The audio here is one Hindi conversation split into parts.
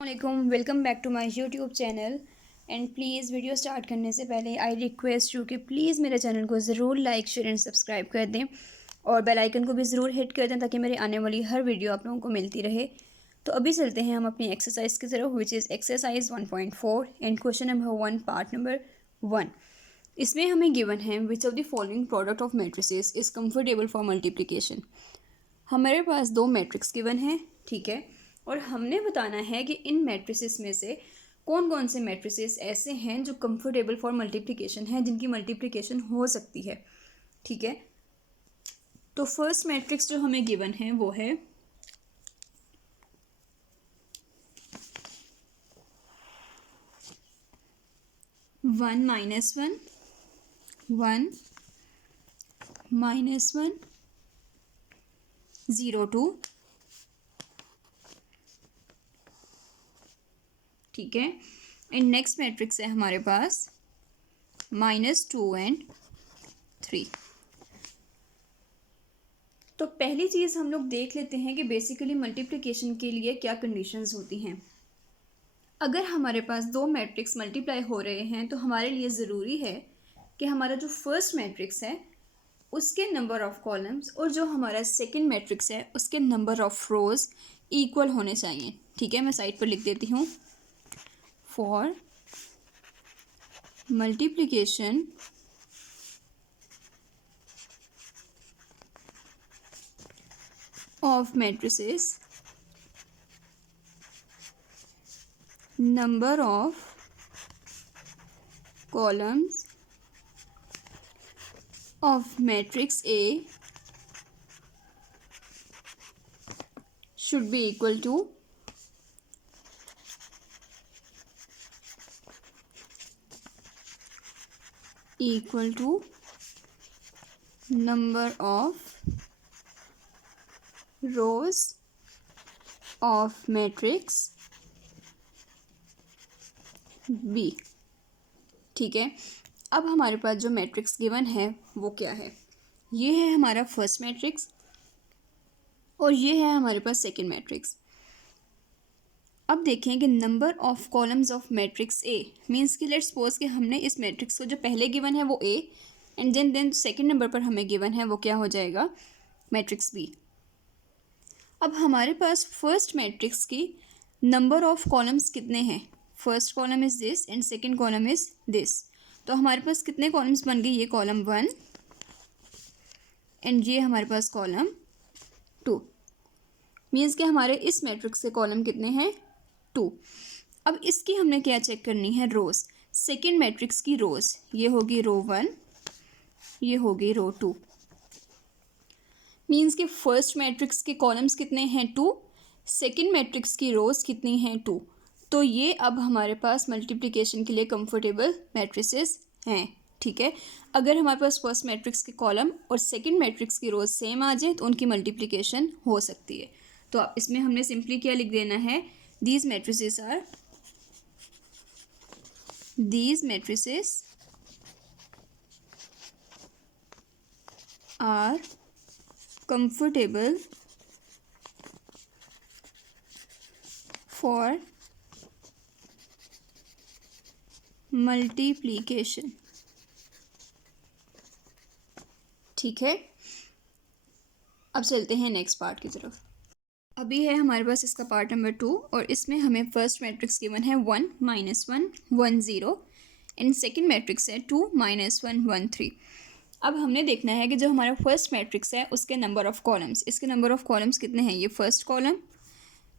वालेकुम, welcome back to my YouTube channel. And please video start करने से पहले आई रिक्वेस्ट यू कि प्लीज़ मेरे चैनल को ज़रूर लाइक शेयर एंड सब्सक्राइब कर दें और बेल आइकन को भी ज़रूर हिट कर दें ताकि मेरी आने वाली हर वीडियो आप लोगों को मिलती रहे। तो अभी चलते हैं हम अपनी एक्सरसाइज की तरफ, which is exercise 1.4 and question number 1 part number 1। इसमें हमें गिवन है which of the following product of matrices is comfortable for multiplication. हमारे पास दो मैट्रिक्स गिवन है, ठीक है, और हमने बताना है कि इन मैट्रिसेस में से कौन कौन से मैट्रिसेस ऐसे हैं जो कंफर्टेबल फॉर मल्टीप्लिकेशन हैं, जिनकी मल्टीप्लिकेशन हो सकती है। ठीक है, तो फर्स्ट मैट्रिक्स जो हमें गिवन है वो है 1 -1 1 -1 0 2। ठीक है, एंड नेक्स्ट मैट्रिक्स है हमारे पास -2 एंड 3। तो पहली चीज़ हम लोग देख लेते हैं कि बेसिकली मल्टीप्लिकेशन के लिए क्या कंडीशंस होती हैं। अगर हमारे पास दो मैट्रिक्स मल्टीप्लाई हो रहे हैं तो हमारे लिए ज़रूरी है कि हमारा जो फर्स्ट मैट्रिक्स है उसके नंबर ऑफ कॉलम्स और जो हमारा सेकंड मैट्रिक्स है उसके नंबर ऑफ रोज इक्वल होने चाहिए। ठीक है, मैं साइड पर लिख देती हूँ। For multiplication of matrices number of columns of matrix A should be equal to number of rows of matrix B। ठीक है, अब हमारे पास जो मैट्रिक्स गिवन है वो क्या है, ये है हमारा फर्स्ट मैट्रिक्स और ये है हमारे पास सेकंड मैट्रिक्स। अब देखें कि number of columns of matrix A means कि लेट्स सपोज कि हमने इस मैट्रिक्स को जो पहले गिवन है वो A and then second number पर हमें गिवन है वो क्या हो जाएगा, मैट्रिक्स बी। अब हमारे पास फर्स्ट मैट्रिक्स की नंबर ऑफ कॉलम्स कितने हैं, first column is this and second column is this. तो हमारे पास कितने कॉलम्स बन गए, ये कॉलम 1 एंड ये हमारे पास कॉलम 2। मीन्स कि हमारे इस मैट्रिक्स के कॉलम कितने हैं, 2। अब इसकी हमने क्या चेक करनी है, रोज। सेकेंड मैट्रिक्स की रोज, ये होगी रो 1, ये होगी रो 2। मीन्स कि फर्स्ट मैट्रिक्स के कॉलम्स कितने हैं, 2, सेकेंड मैट्रिक्स की रोज कितनी हैं, 2। तो ये अब हमारे पास मल्टीप्लिकेशन के लिए कंफर्टेबल मैट्रिसेस हैं। ठीक है, अगर हमारे पास फर्स्ट मैट्रिक्स के कॉलम और सेकंड मैट्रिक्स की रोज सेम आ जाए तो उनकी मल्टीप्लिकेशन हो सकती है। तो अब इसमें हमने सिंपली क्या लिख देना है, these matrices are comfortable for multiplication। ठीक है, अब चलते हैं नेक्स्ट पार्ट की तरफ। अभी है हमारे पास इसका पार्ट नंबर 2 और इसमें हमें फर्स्ट मैट्रिक्स गिवन है 1 -1 1 0 एंड सेकेंड मैट्रिक्स है 2 -1 1 3। अब हमने देखना है कि जो हमारा फर्स्ट मैट्रिक्स है उसके नंबर ऑफ कॉलम्स, इसके नंबर ऑफ कॉलम्स कितने हैं, ये फर्स्ट कॉलम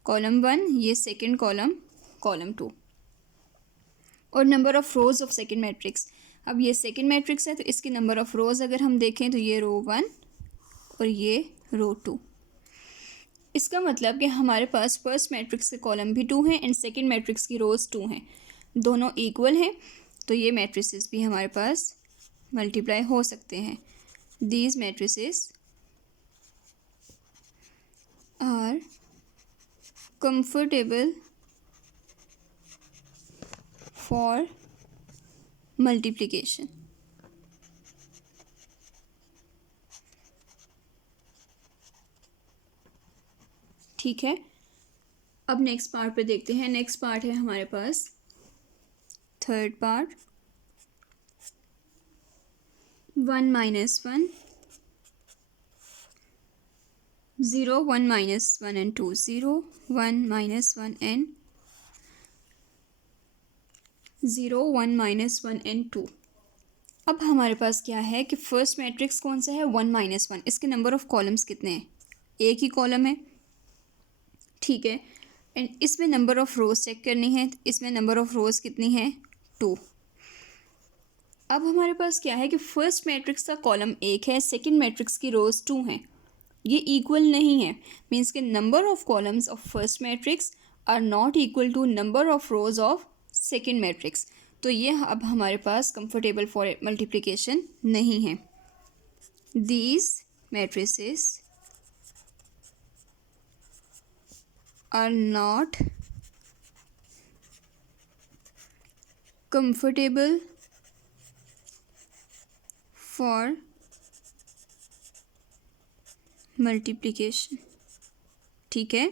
कॉलम 1, ये सेकेंड कॉलम कॉलम 2, और number of rows of second matrix. अब ये सेकेंड मैट्रिक्स है तो इसकी नंबर ऑफ रोज अगर हम देखें तो ये रो 1 और ये रो 2। इसका मतलब कि हमारे पास फर्स्ट मैट्रिक्स के कॉलम भी 2 हैं एंड सेकेंड मैट्रिक्स की रोज 2 हैं, दोनों इक्वल हैं, तो ये मैट्रिसेस भी हमारे पास मल्टीप्लाई हो सकते हैं। These matrices are comfortable for multiplication. ठीक है, अब नेक्स्ट पार्ट पे देखते हैं। नेक्स्ट पार्ट है हमारे पास third part, 1 minus 1, 0, 1 minus 1 and 2, 0, 1 minus 1 and 0, 1 minus 1 and 2। अब हमारे पास क्या है कि फर्स्ट मैट्रिक्स कौन सा है, 1 माइनस 1। इसके नंबर ऑफ कॉलम्स कितने हैं, एक ही कॉलम है, ठीक है। एंड इसमें नंबर ऑफ रोज चेक करनी है, इसमें नंबर ऑफ रोज कितनी है, 2। अब हमारे पास क्या है कि फर्स्ट मैट्रिक्स का कॉलम 1 है, सेकंड मैट्रिक्स की रोज 2 हैं, ये इक्वल नहीं है। मीन्स के number of columns of first matrix are not equal to number of rows of second matrix. तो ये अब हमारे पास कंफर्टेबल फॉर मल्टीप्लिकेशन नहीं है। These matrices are not comfortable for multiplication, ठीक है।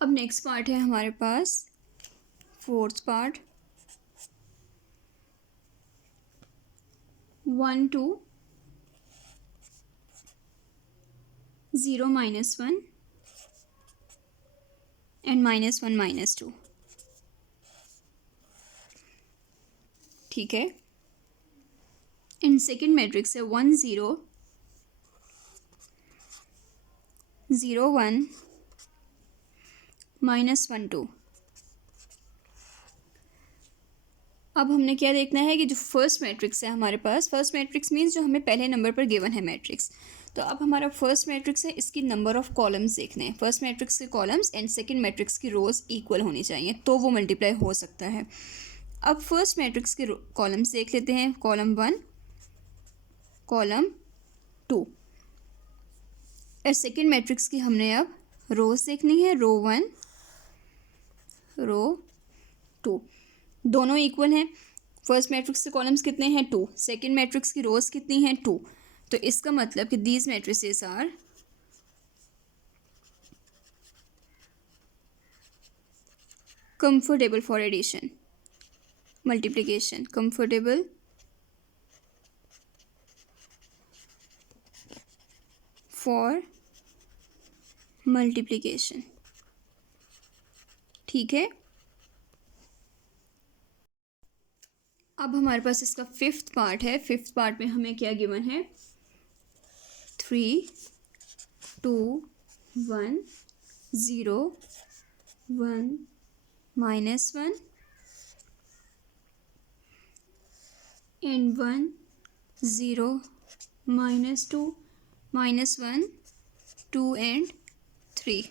अब नेक्स्ट पार्ट है हमारे पास fourth part, 1 2, 0 minus 1 and minus 1 minus 2, ठीक है। इन सेकेंड मैट्रिक्स है 1 0, 0 1 माइनस 1 2। अब हमने क्या देखना है कि जो फर्स्ट मैट्रिक्स है हमारे पास, फर्स्ट मैट्रिक्स मीन्स जो हमें पहले नंबर पर गिवन है मैट्रिक्स। तो अब हमारा फर्स्ट मैट्रिक्स है, इसकी नंबर ऑफ कॉलम्स देखने हैं। फर्स्ट मैट्रिक्स के कॉलम्स एंड सेकंड मैट्रिक्स की रोज इक्वल होनी चाहिए, तो वो मल्टीप्लाई हो सकता है। अब फर्स्ट मैट्रिक्स के कॉलम्स देख लेते हैं, कॉलम 1, कॉलम 2। और सेकंड मैट्रिक्स की हमने अब रोज देखनी है, रो 1, रो 2, दोनों इक्वल हैं। फर्स्ट मैट्रिक्स के कॉलम्स कितने हैं, 2। सेकंड मैट्रिक्स की रोज कितनी हैं, 2। तो इसका मतलब कि these matrices are comfortable for addition, multiplication, comfortable for multiplication, ठीक है। अब हमारे पास इसका फिफ्थ पार्ट है। फिफ्थ पार्ट में हमें क्या गिवन है, 3 2 1 0 1 minus 1 and 1 0 minus 2 minus 1 2 and 3,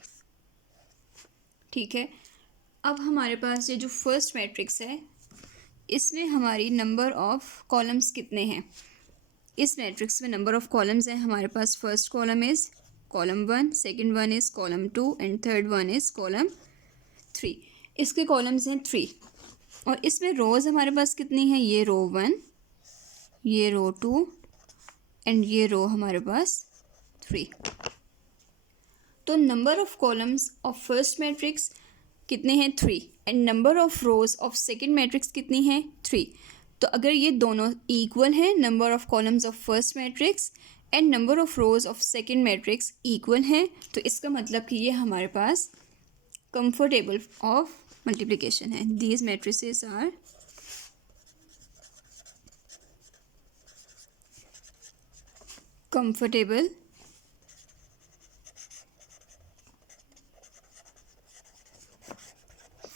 ठीक है। अब हमारे पास ये जो फर्स्ट मैट्रिक्स है, इसमें हमारी नंबर ऑफ कॉलम्स कितने हैं, इस मैट्रिक्स में नंबर ऑफ कॉलम्स हैं हमारे पास। First column is column 1, second one is column 2 and third one is column 3। इसके कॉलम्स हैं 3 और इसमें रोज़ हमारे पास कितनी हैं, ये रो 1, ये रो 2 एंड ये रो हमारे पास 3। तो number of columns of first matrix कितने हैं, 3 and number of rows of second matrix कितनी है, 3। तो अगर ये दोनों इक्वल हैं, number of columns of first matrix and number of rows of second matrix equal हैं, तो इसका मतलब कि ये हमारे पास कंफर्टेबल ऑफ मल्टीप्लिकेशन है। These matrices are comfortable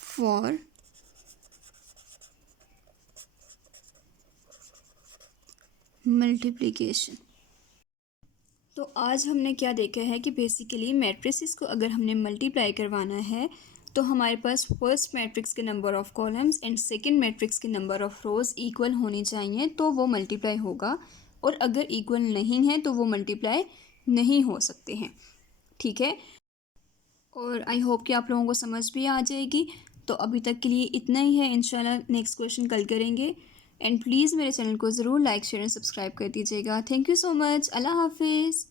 for multiplication. तो आज हमने क्या देखा है कि बेसिकली मैट्रिसेस को अगर हमने मल्टीप्लाई करवाना है तो हमारे पास फर्स्ट मैट्रिक्स के number of columns and second matrix के नंबर ऑफ रोज इक्वल होनी चाहिए, तो वो मल्टीप्लाई होगा। और अगर इक्वल नहीं है तो वो मल्टीप्लाई नहीं हो सकते हैं, ठीक है। और आई होप कि आप लोगों को समझ भी आ जाएगी। तो अभी तक के लिए इतना ही है, इंशाल्लाह नेक्स्ट क्वेश्चन कल करेंगे। एंड प्लीज़ मेरे चैनल को ज़रूर लाइक शेयर एंड सब्सक्राइब कर दीजिएगा। Thank you so much. अल्लाह हाफिज़।